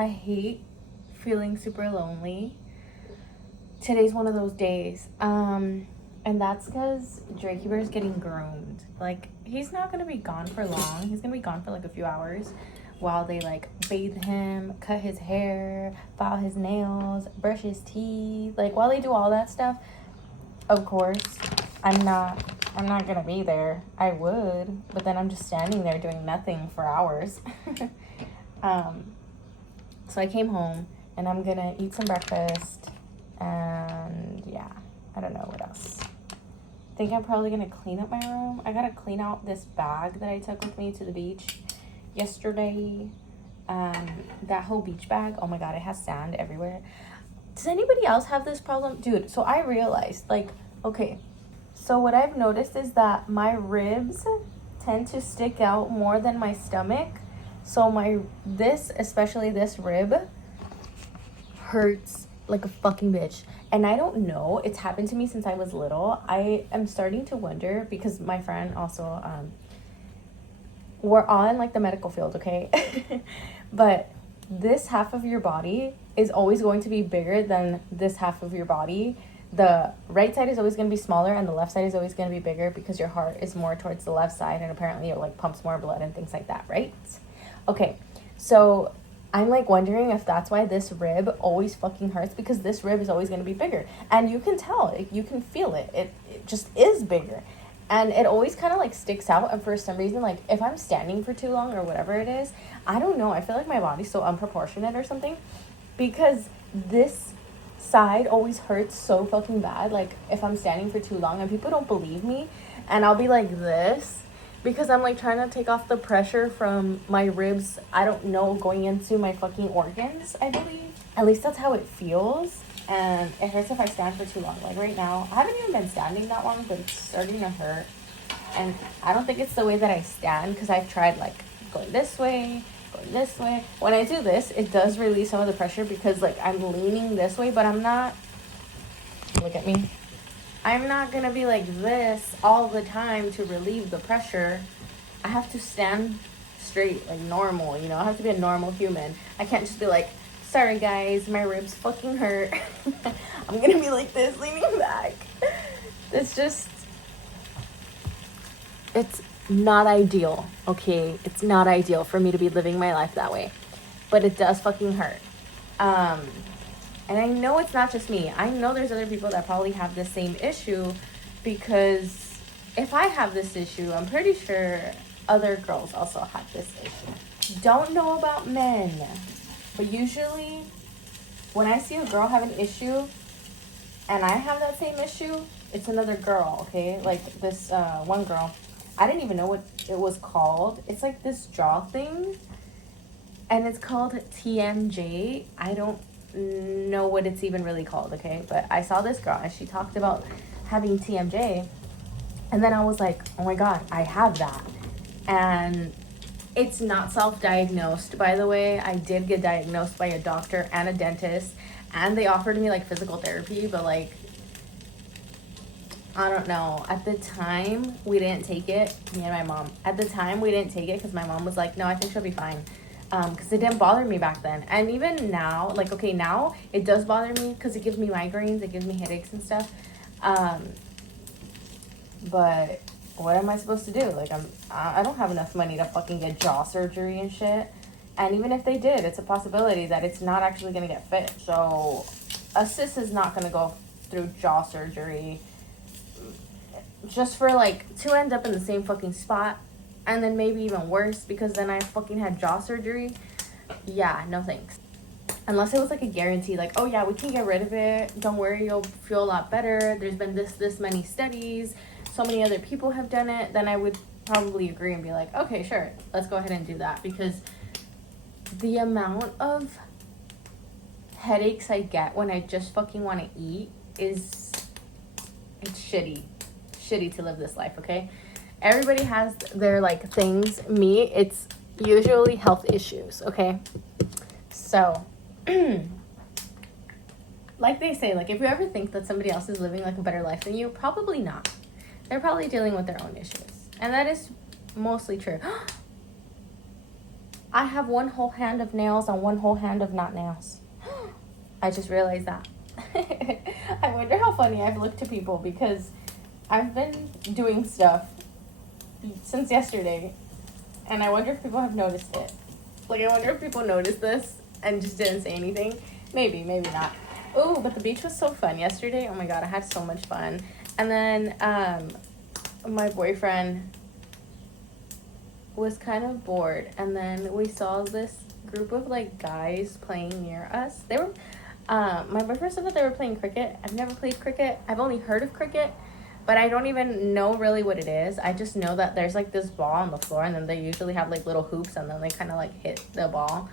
I hate feeling super lonely. Today's one of those days. And that's because Drake Bear is getting groomed. Like, he's not gonna be gone for long. He's gonna be gone for like a few hours while they like bathe him, cut his hair, file his nails, brush his teeth. Like, while they do all that stuff, of course, I'm not gonna be there. I would, but then I'm just standing there doing nothing for hours. So I came home and I'm gonna eat some breakfast and yeah, I don't know what else. I think I'm probably gonna clean up my room. I gotta clean out this bag that I took with me to the beach yesterday. That whole beach bag, oh my god, it has sand everywhere. Does anybody else have this problem? Dude, so I realized, like, okay, so what I've noticed is that my ribs tend to stick out more than my stomach. So especially this rib, hurts like a fucking bitch. And I don't know, it's happened to me since I was little. I am starting to wonder, because my friend also, we're all in like the medical field, okay? But this half of your body is always going to be bigger than this half of your body. The right side is always going to be smaller and the left side is always going to be bigger because your heart is more towards the left side and apparently it like pumps more blood and things like that, right? Okay, so I'm like wondering if that's why this rib always fucking hurts, because this rib is always going to be bigger. And you can tell, you can feel it. It just is bigger. And it always kind of like sticks out. And for some reason, like if I'm standing for too long or whatever it is, I don't know. I feel like my body's so unproportionate or something, because this side always hurts so fucking bad. Like if I'm standing for too long and people don't believe me and I'll be like this, because I'm like trying to take off the pressure from my ribs, I don't know, going into my fucking organs, I believe. At least that's how it feels. And it hurts if I stand for too long. Like right now, I haven't even been standing that long, but it's starting to hurt. And I don't think it's the way that I stand, because I've tried like going this way. When I do this, it does release some of the pressure because like I'm leaning this way, but I'm not, look at me. I'm not gonna be like this all the time to relieve the pressure. I have to stand straight, like normal, you know? I have to be a normal human. I can't just be like, sorry guys, my ribs fucking hurt. I'm gonna be like this, leaning back. It's not ideal, okay? It's not ideal for me to be living my life that way. But it does fucking hurt. And I know it's not just me. I know there's other people that probably have the same issue, because if I have this issue, I'm pretty sure other girls also have this issue. Don't know about men, but usually when I see a girl have an issue and I have that same issue, it's another girl, okay? Like this one girl, I didn't even know what it was called. It's like this jaw thing, and it's called TMJ. I don't know what it's even really called, okay? But I saw this girl and she talked about having TMJ, and then I was like, oh my god, I have that. And it's not self-diagnosed, by the way. I did get diagnosed by a doctor and a dentist, and they offered me like physical therapy, but like I don't know. At the time, we didn't take it, me and my mom. At the time, we didn't take it because my mom was like, no, I think she'll be fine. Because it didn't bother me back then. And even now, like, okay, now it does bother me because it gives me migraines, it gives me headaches and stuff. But what am I supposed to do? Like, I don't have enough money to fucking get jaw surgery and shit. And even if they did, it's a possibility that it's not actually going to get fixed. So a cis is not going to go through jaw surgery just for like to end up in the same fucking spot, and then maybe even worse because then I fucking had jaw surgery. Yeah, no thanks. Unless it was like a guarantee, like, oh yeah, we can get rid of it, don't worry, you'll feel a lot better, there's been this many studies, so many other people have done it, then I would probably agree and be like, okay, sure, let's go ahead and do that. Because the amount of headaches I get when I just fucking want to eat it's shitty to live this life, okay? Everybody has their like things. Me, it's usually health issues, okay? So like they say, like if you ever think that somebody else is living like a better life than you, probably not. They're probably dealing with their own issues, and that is mostly true. I have one whole hand of nails and one whole hand of not nails. I just realized that. I wonder how funny I've looked to people because I've been doing stuff since yesterday, and I wonder if people have noticed it. Like, I wonder if people noticed this and just didn't say anything. Maybe, maybe not. Oh, but the beach was so fun yesterday. Oh my god, I had so much fun. And then my boyfriend was kind of bored, and then we saw this group of like guys playing near us. They were my boyfriend said that they were playing cricket. I've never played cricket. I've only heard of cricket, but I don't even know really what it is. I just know that there's like this ball on the floor, and then they usually have like little hoops, and then they kind of like hit the ball,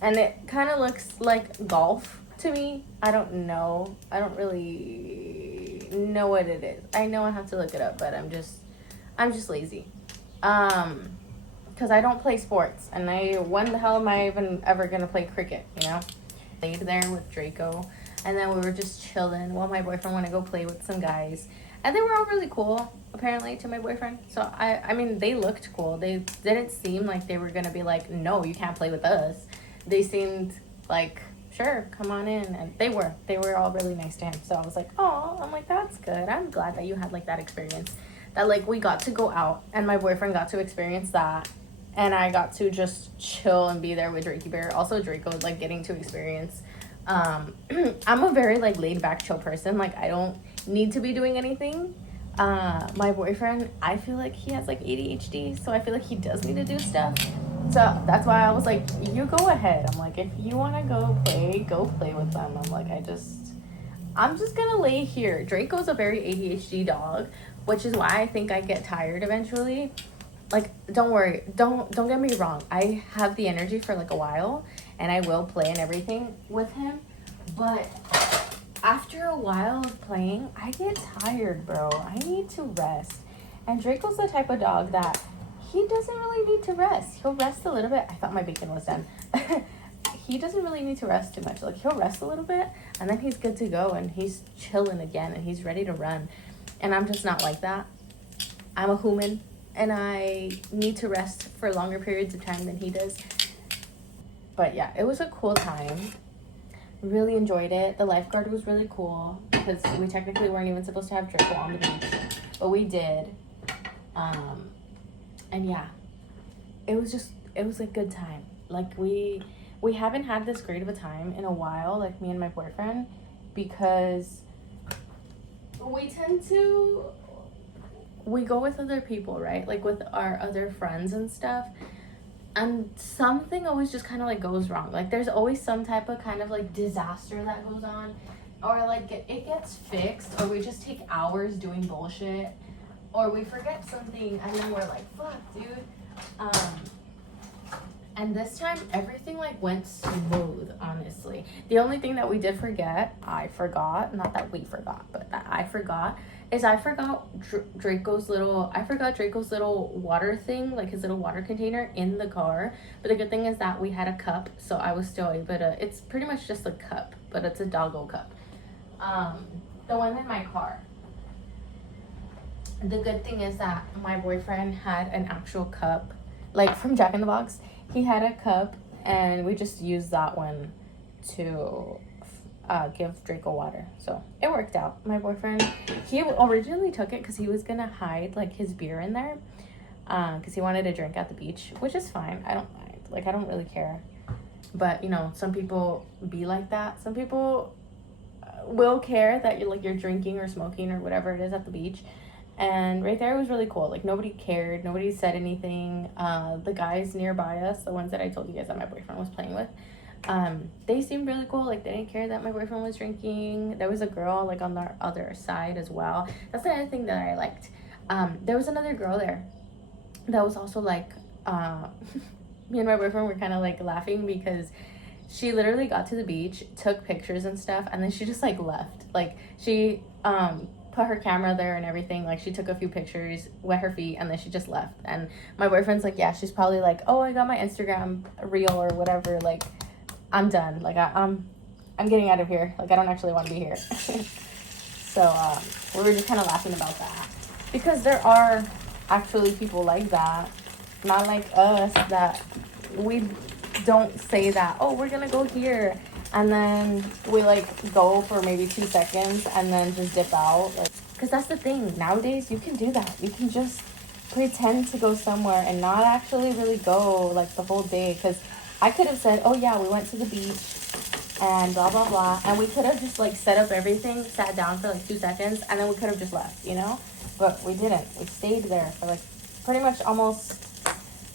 and it kind of looks like golf to me. I don't know. I don't really know what it is. I know I have to look it up, but I'm just lazy. Because I don't play sports, and when the hell am I even ever gonna play cricket, you know? Played there with Draco, and then we were just chilling while my boyfriend went to go play with some guys, and they were all really cool, apparently, to my boyfriend. So I mean, they looked cool. They didn't seem like they were gonna be like, no, you can't play with us. They seemed like, sure, come on in, and they were all really nice to him. So I was like, oh, I'm like, that's good. I'm glad that you had like that experience, that like we got to go out and my boyfriend got to experience that, and I got to just chill and be there with Drakey Bear. Also, Draco was like getting to experience. I'm a very like laid back, chill person. Like, I don't need to be doing anything. My boyfriend, I feel like he has like ADHD, so I feel like he does need to do stuff. So that's why I was like, you go ahead. I'm like, if you want to go play with them. I'm like, I'm just gonna lay here. Draco's a very ADHD dog, which is why I think I get tired eventually. Like, don't worry, don't get me wrong. I have the energy for like a while, and I will play and everything with him. But after a while of playing, I get tired, bro. I need to rest. And Draco's the type of dog that he doesn't really need to rest. He'll rest a little bit. I thought my bacon was done. He doesn't really need to rest too much. Like, he'll rest a little bit, and then he's good to go, and he's chilling again, and he's ready to run. And I'm just not like that. I'm a human, and I need to rest for longer periods of time than he does. But yeah, it was a cool time. Really enjoyed it. The lifeguard was really cool because we technically weren't even supposed to have Draco on the beach, but we did. And yeah, it was a good time. Like, we haven't had this great of a time in a while, like me and my boyfriend, because we go with other people, right? Like with our other friends and stuff. And something always just kind of like goes wrong. Like, there's always some type of kind of like disaster that goes on, or like it gets fixed, or we just take hours doing bullshit, or we forget something and then we're like, fuck, dude. And this time everything like went smooth, honestly. The only thing that we did forget, not that we forgot, but that I forgot Draco's little water thing, like his little water container in the car. But the good thing is that we had a cup, so I was still able to, it's pretty much just a cup, but it's a doggo cup. The one in my car. The good thing is that my boyfriend had an actual cup, like from Jack in the Box. He had a cup, and we just used that one to give Draco water. So it worked out. My boyfriend, he originally took it because he was gonna hide like his beer in there, because he wanted to drink at the beach, which is fine. I don't mind. Like, I don't really care. But you know, some people be like that. Some people will care that you're drinking or smoking or whatever it is at the beach. And right there, it was really cool. Like, nobody cared. Nobody said anything. The guys nearby us, the ones that I told you guys that my boyfriend was playing with, they seemed really cool. Like, they didn't care that my boyfriend was drinking. There was a girl like on the other side as well. That's the other thing that I liked. There was another girl there that was also like, me and my boyfriend were kind of like laughing because she literally got to the beach, took pictures and stuff, and then she just like left. Like, she put her camera there and everything. Like, she took a few pictures, wet her feet, and then she just left. And my boyfriend's like, yeah, she's probably like, oh, I got my Instagram reel or whatever. Like, I'm done. Like, I'm getting out of here. Like, I don't actually want to be here. So we were just kind of laughing about that, because there are actually people like that, not like us, that we don't say that, oh, we're gonna go here, and then we like go for maybe 2 seconds and then just dip out. Like, because that's the thing, nowadays you can do that. You can just pretend to go somewhere and not actually really go like the whole day. Because I could have said, oh yeah, we went to the beach and blah blah blah, and we could have just like set up everything, sat down for like 2 seconds, and then we could have just left, you know. But we didn't. We stayed there for like pretty much almost,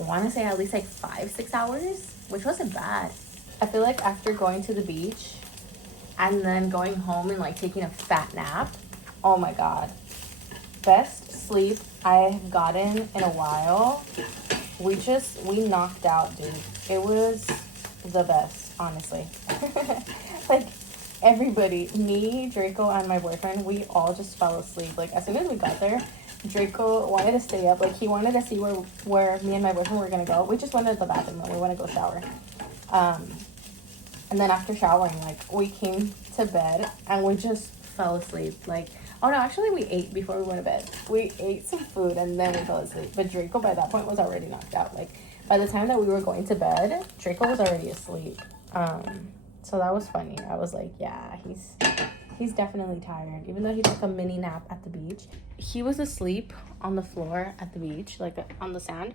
I want to say at least like 5-6 hours, which wasn't bad. I feel like after going to the beach and then going home and like taking a fat nap, oh my god, best sleep I have gotten in a while. We knocked out, dude. It was the best, honestly. Like, everybody, me, Draco, and my boyfriend, we all just fell asleep. Like, as soon as we got there, Draco wanted to stay up. Like, he wanted to see where me and my boyfriend were gonna go. We just went to the bathroom and we want to go shower. And then after showering, like, we came to bed and we just fell asleep. Like, oh no, actually we ate before we went to bed. We ate some food and then we fell asleep. But Draco by that point was already knocked out. Like, by the time that we were going to bed, Draco was already asleep. So that was funny. I was like, yeah, he's definitely tired. Even though he took a mini nap at the beach, he was asleep on the floor at the beach, like on the sand.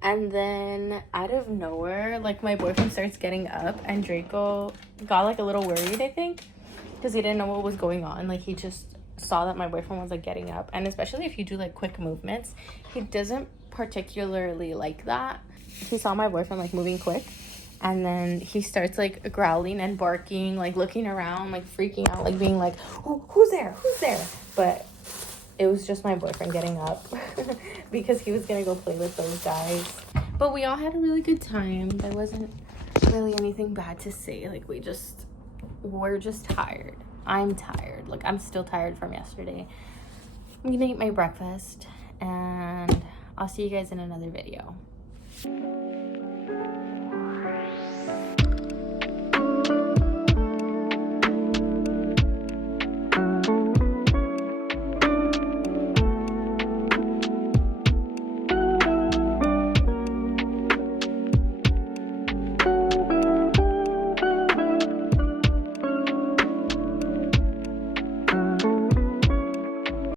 And then out of nowhere, like, my boyfriend starts getting up and Draco got like a little worried, I think, because he didn't know what was going on. Like, he just saw that my boyfriend was like getting up, and especially if you do like quick movements, he doesn't particularly like that. He saw my boyfriend like moving quick, and then he starts like growling and barking, like looking around, like freaking out, like being like, oh, who's there, but it was just my boyfriend getting up because he was gonna go play with those guys. But we all had a really good time. There wasn't really anything bad to say. Like, we're just tired. I'm tired. Like, I'm still tired from yesterday. I'm gonna eat my breakfast and I'll see you guys in another video.